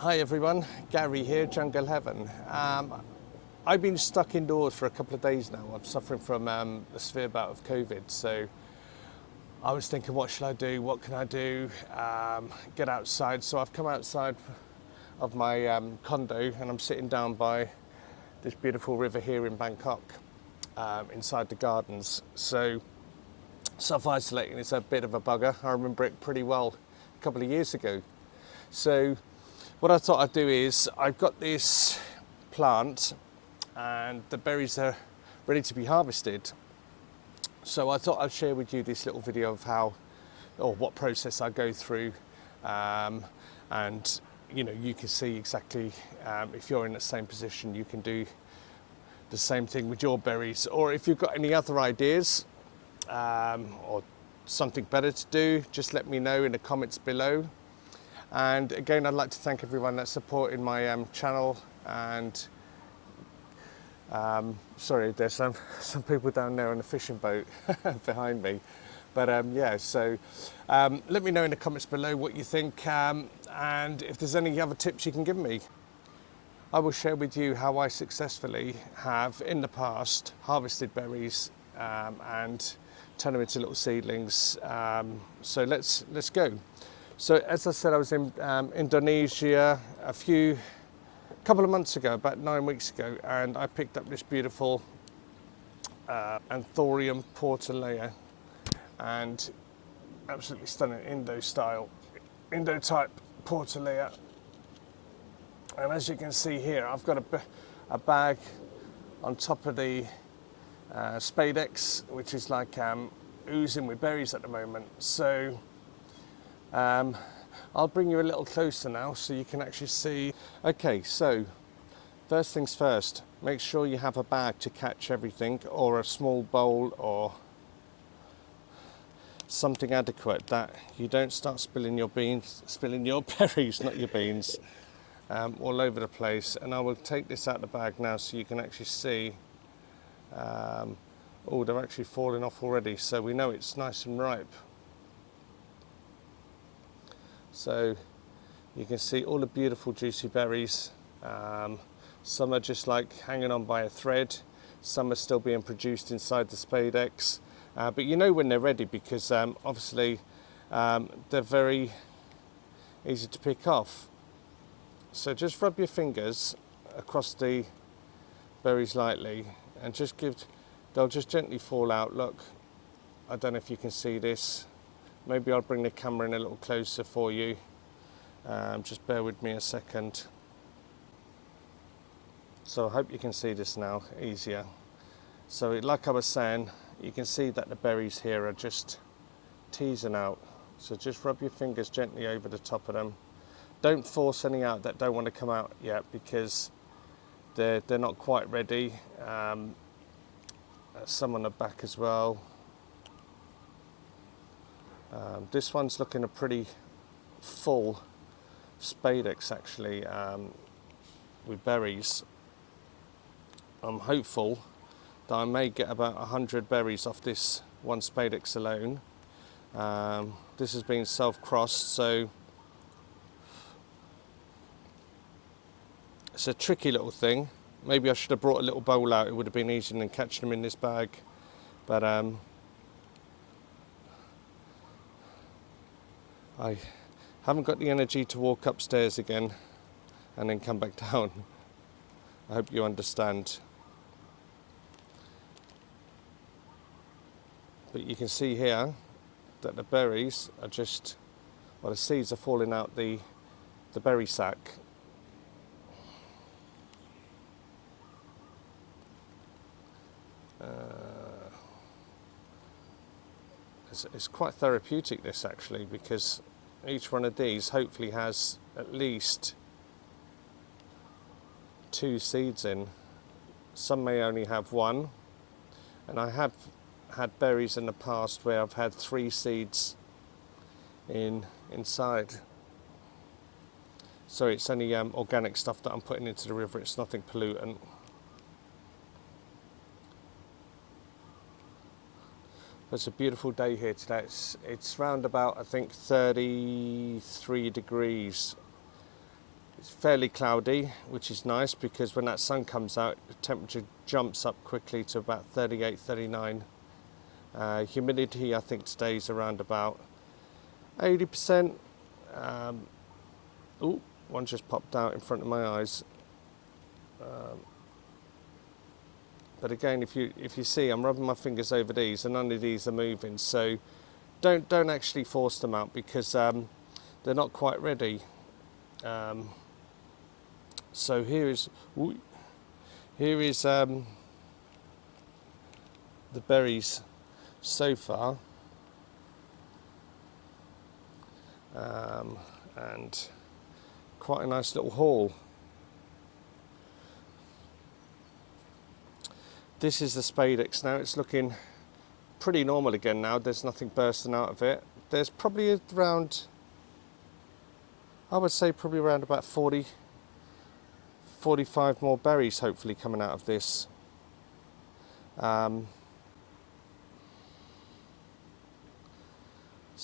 Hi everyone, Gary here, Jungle Heaven. I've been stuck indoors for a couple of days now. I'm suffering from a severe bout of COVID, so I was thinking, what should I do? What can I do? Get outside. So I've come outside of my condo and I'm sitting down by this beautiful river here in Bangkok, inside the gardens. So self-isolating is a bit of a bugger. I remember it pretty well a couple of years ago. So what I thought I'd do is, I've got this plant and the berries are ready to be harvested. So I thought I'd share with you this little video of how, or what process I go through, and you can see exactly, if you're in the same position, you can do the same thing with your berries. Or if you've got any other ideas, or something better to do, just let me know in the comments below. And again, I'd like to thank everyone that's supporting my channel. And sorry, there's some people down there on the fishing boat behind me. But yeah, so let me know in the comments below what you think, and if there's any other tips you can give me. I will share with you how I successfully have in the past harvested berries and turn them into little seedlings. So let's go. So as I said, I was in Indonesia a couple of months ago, about 9 weeks ago, and I picked up this beautiful Anthurium Portillae, and absolutely stunning Indo-type Portillae. And as you can see here, I've got a bag on top of the spadix, which is like oozing with berries at the moment. So I'll bring you a little closer now so you can actually see. Okay, so first things first, make sure you have a bag to catch everything, or a small bowl, or something adequate that you don't start spilling your berries, not your beans, all over the place. And I will take this out of the bag now so you can actually see. Oh, they're actually falling off already, so we know it's nice and ripe. So you can see all the beautiful juicy berries. Some are just like hanging on by a thread. Some are still being produced inside the spadix. But you know when they're ready, because obviously they're very easy to pick off. So just rub your fingers across the berries lightly and they'll just gently fall out. Look, I don't know if you can see this. Maybe I'll bring the camera in a little closer for you. Just bear with me a second. So I hope you can see this now easier. So like I was saying, you can see that the berries here are just teasing out. So just rub your fingers gently over the top of them. Don't force any out that don't want to come out yet, because they're not quite ready. Some on the back as well. This one's looking a pretty full spadix actually, with berries. I'm hopeful that I may get about 100 berries off this one spadix alone. This has been self-crossed, so it's a tricky little thing. Maybe I should have brought a little bowl out, it would have been easier than catching them in this bag. But I haven't got the energy to walk upstairs again and then come back down. I hope you understand. But you can see here that the berries are just, well, the seeds are falling out the berry sac. It's quite therapeutic, this actually, because each one of these hopefully has at least 2 seeds in. Some may only have 1, and I have had berries in the past where I've had 3 seeds inside. So it's only organic stuff that I'm putting into the river, it's nothing pollutant. It's a beautiful day here today. It's round about, I think, 33 degrees. It's fairly cloudy, which is nice because when that sun comes out, the temperature jumps up quickly to about 38, 39. Humidity, I think today is around about 80%. Oh, one just popped out in front of my eyes. But again, if you see, I'm rubbing my fingers over these, and none of these are moving. So don't actually force them out because they're not quite ready. So here is the berries so far, and quite a nice little haul. This is the spadix now. It's looking pretty normal again now. There's nothing bursting out of it. There's probably around, I would say probably around about 40, 45 more berries hopefully coming out of this. So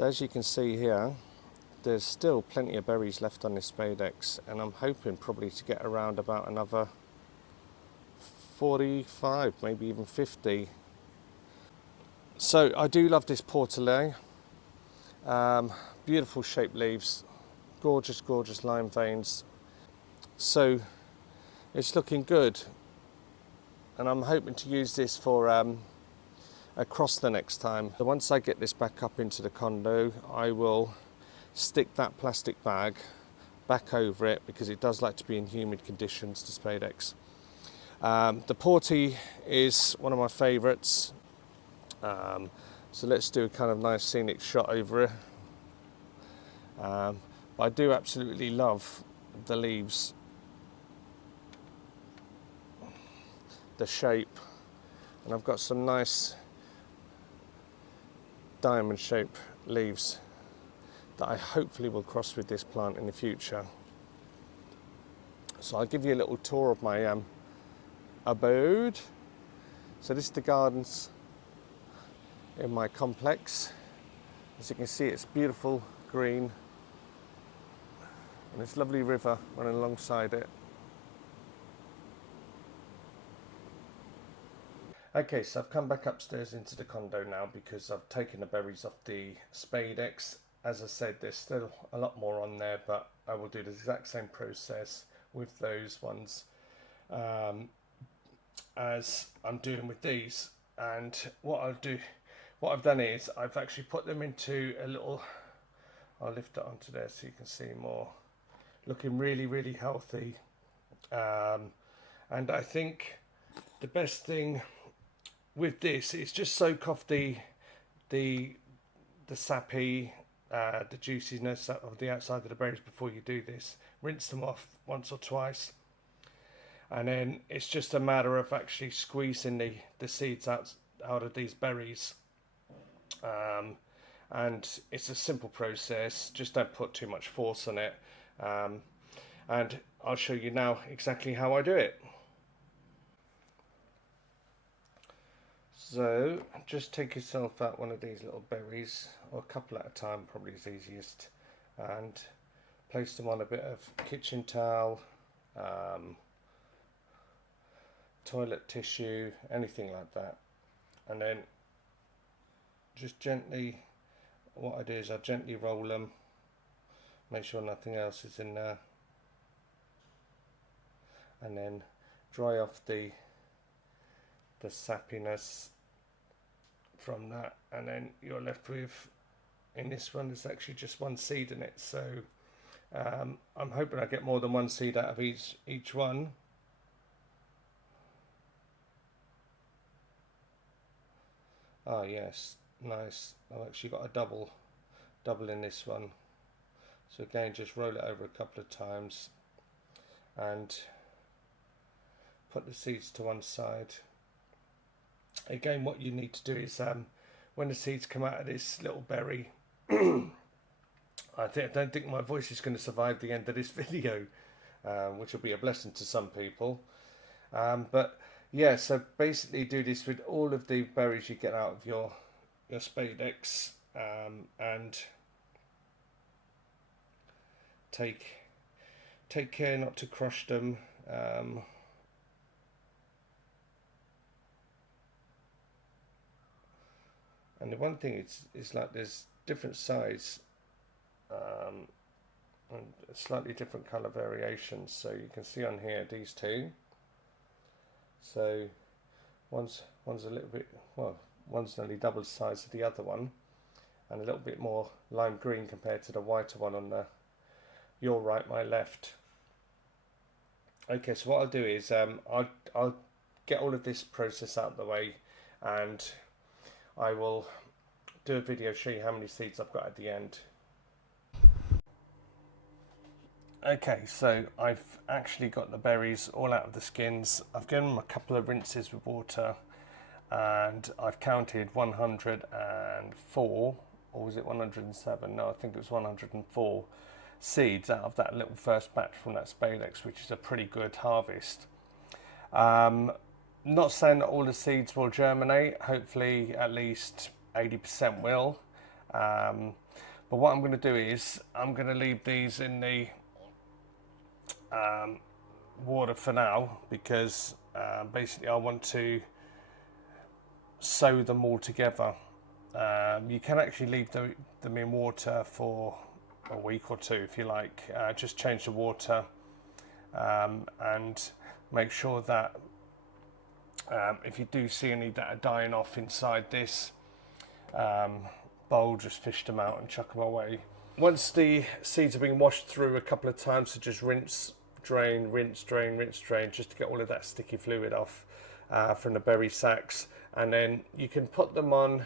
as you can see here, there's still plenty of berries left on this spadix, and I'm hoping probably to get around about another 45, maybe even 50. So I do love this Portillae. Beautiful shaped leaves, gorgeous lime veins. So it's looking good, and I'm hoping to use this for across the next time. So once I get this back up into the condo, I will stick that plastic bag back over it because it does like to be in humid conditions, the spadix. The Portillae is one of my favourites, so let's do a kind of nice scenic shot over it. But I do absolutely love the leaves, the shape, and I've got some nice diamond shaped leaves that I hopefully will cross with this plant in the future. So I'll give you a little tour of my abode. So this is the gardens in my complex. As you can see, it's beautiful green, and this lovely river running alongside it. Okay, so I've come back upstairs into the condo now because I've taken the berries off the spadix. As I said, there's still a lot more on there, but I will do the exact same process with those ones as I'm doing with these. And what I've done is I've actually put them into a little, I'll lift it onto there so you can see more, looking really healthy. And I think the best thing with this is just soak off the sappy, the juiciness of the outside of the berries before you do this. Rinse them off once or twice, and then it's just a matter of actually squeezing the seeds out of these berries. And it's a simple process, just don't put too much force on it. And I'll show you now exactly how I do it. So just take yourself out one of these little berries, or a couple at a time, probably is easiest, and place them on a bit of kitchen towel, toilet tissue, anything like that, and then just gently, what I do is I gently roll them, make sure nothing else is in there, and then dry off the sappiness from that, and then you're left with, in this one there's actually just one seed in it, so I'm hoping I get more than one seed out of each one. Ah yes, nice. I've actually got a double in this one, so again just roll it over a couple of times and put the seeds to one side. Again, what you need to do is when the seeds come out of this little berry, I don't think my voice is going to survive the end of this video, which will be a blessing to some people. But yeah, so basically do this with all of the berries you get out of your spadix, and take take care not to crush them. And the one thing is like there's different size and slightly different colour variations. So you can see on here these two. So one's a little bit, well, one's nearly double the size of the other one, and a little bit more lime green compared to the whiter one on the your right, my left. Okay, so what I'll do is I'll get all of this process out of the way, and I will do a video show you how many seeds I've got at the end. Okay, so I've actually got the berries all out of the skins. I've given them a couple of rinses with water, and I've counted 104, or was it 107? No, I think it was 104 seeds out of that little first batch from that spadix, which is a pretty good harvest. Not saying that all the seeds will germinate. Hopefully at least 80% will. But what I'm going to do is I'm going to leave these in the water for now, because basically I want to sow them all together. You can actually leave them in water for a week or two if you like. Just change the water and make sure that if you do see any that are dying off inside this bowl, just fish them out and chuck them away. Once the seeds have been washed through a couple of times, so just rinse, drain, rinse, drain, rinse, drain, just to get all of that sticky fluid off from the berry sacs. And then you can put them on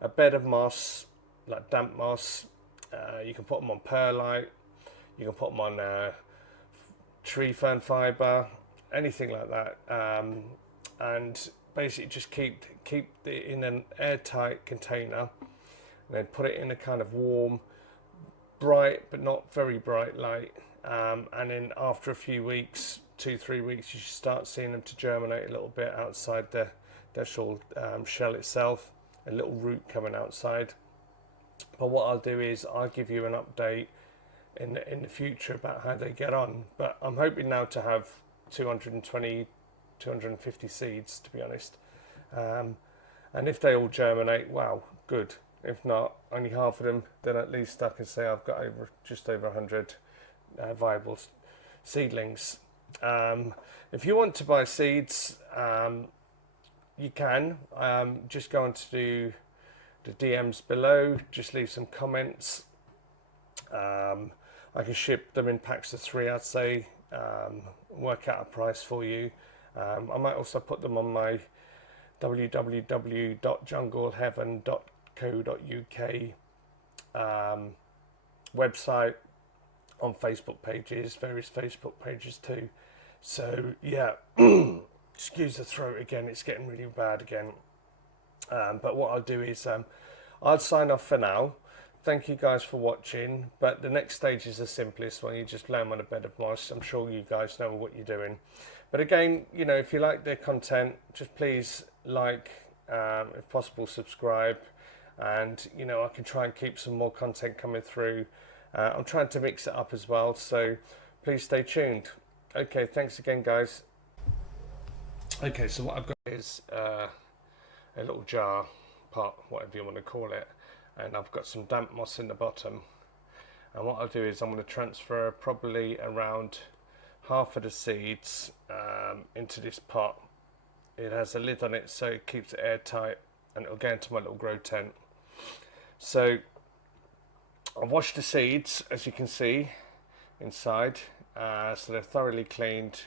a bed of moss, like damp moss. You can put them on perlite, you can put them on tree fern fibre, anything like that. And basically just keep it in an airtight container, and then put it in a kind of warm, bright but not very bright light. And then after a few weeks, 2-3 weeks, you should start seeing them to germinate a little bit outside the actual shell itself, a little root coming outside. But what I'll do is I'll give you an update in the future about how they get on. But I'm hoping now to have 220, 250 seeds, to be honest. And if they all germinate, wow, good. If not, only half of them, then at least I can say I've got just over 100 viable seedlings. If you want to buy seeds, you can. Just go onto the DMs below, just leave some comments. I can ship them in packs of 3, I'd say, work out a price for you. I might also put them on my www.jungleheaven.co.uk website, on Facebook pages, various Facebook pages too. So yeah, excuse the throat again, it's getting really bad again. But what I'll do is I'll sign off for now. Thank you guys for watching, but the next stage is the simplest one. You just lay them on a bed of moss. I'm sure you guys know what you're doing. But again, you know, if you like their content, just please like, if possible, subscribe, and you know, I can try and keep some more content coming through. I'm trying to mix it up as well, so please stay tuned. Okay, thanks again, guys. Okay, so what I've got is a little jar, pot, whatever you want to call it, and I've got some damp moss in the bottom. And what I'll do is I'm going to transfer probably around half of the seeds into this pot. It has a lid on it, so it keeps it airtight, and it'll go into my little grow tent. So I've washed the seeds, as you can see, inside, so they're thoroughly cleaned,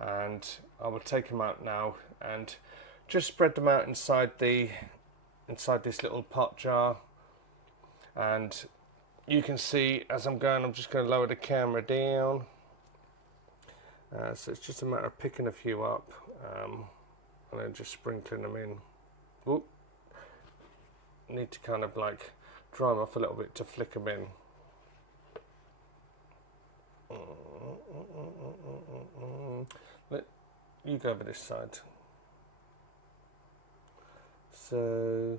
and I will take them out now and just spread them out inside this little pot jar. And you can see as I'm going, I'm just going to lower the camera down, so it's just a matter of picking a few up and then just sprinkling them in. Oop. Need to kind of like dry them off a little bit to flick them in. You go over this side. So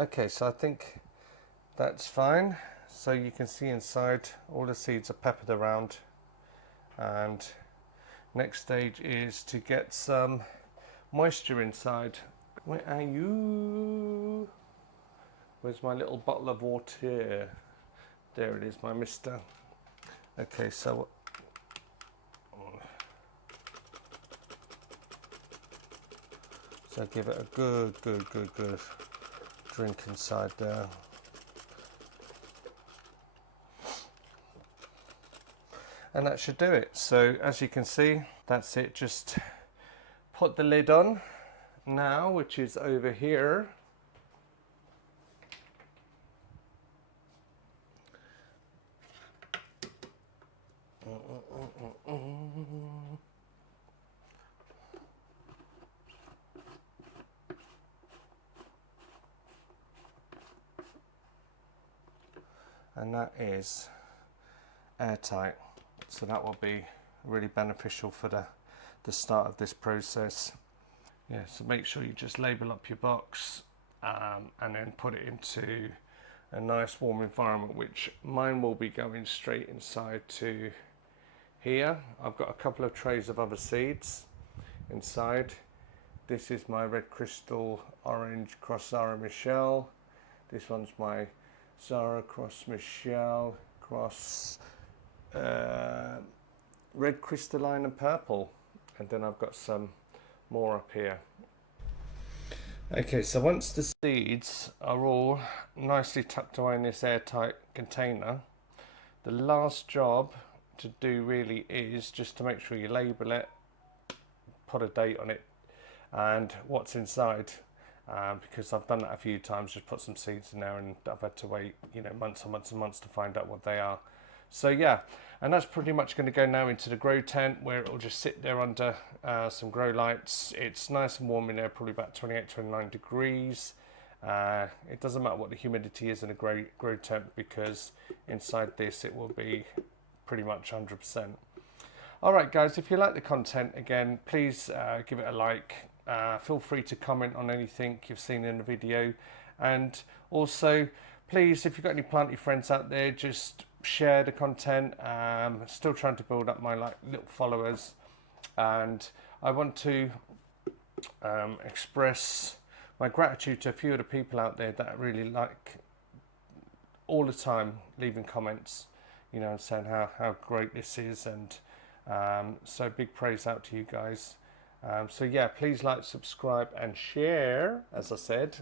Okay, so I think that's fine. So you can see inside all the seeds are peppered around, and next stage is to get some moisture inside. Where are you? Where's my little bottle of water? There it is, my mister. Okay, so give it a good drink inside there. And that should do it. So as you can see, that's it. Just put the lid on now, which is over here. And that is airtight, so that will be really beneficial for the start of this process. Yeah, so make sure you just label up your box and then put it into a nice warm environment, which mine will be going straight inside to here. I've got a couple of trays of other seeds inside. This is my red crystal orange cross Zara Michelle. This one's my Zara cross Michelle cross red crystalline and purple, and then I've got some more up here. Okay, so once the seeds are all nicely tucked away in this airtight container, the last job to do really is just to make sure you label it, put a date on it and what's inside, because I've done that a few times, just put some seeds in there and I've had to wait, you know, months and months and months to find out what they are. So yeah, and that's pretty much going to go now into the grow tent, where it will just sit there under some grow lights. It's nice and warm in there, probably about 28-29 degrees. It doesn't matter what the humidity is in a grow tent, because inside this it will be pretty much 100%. Alright guys, if you like the content, again, please give it a like. Feel free to comment on anything you've seen in the video, and also please, if you've got any planty friends out there, just share the content. Still trying to build up my little followers, and I want to express my gratitude to a few of the people out there that I really like all the time leaving comments, you know, and saying how great this is, and so big praise out to you guys. So yeah, please like, subscribe and share, as I said.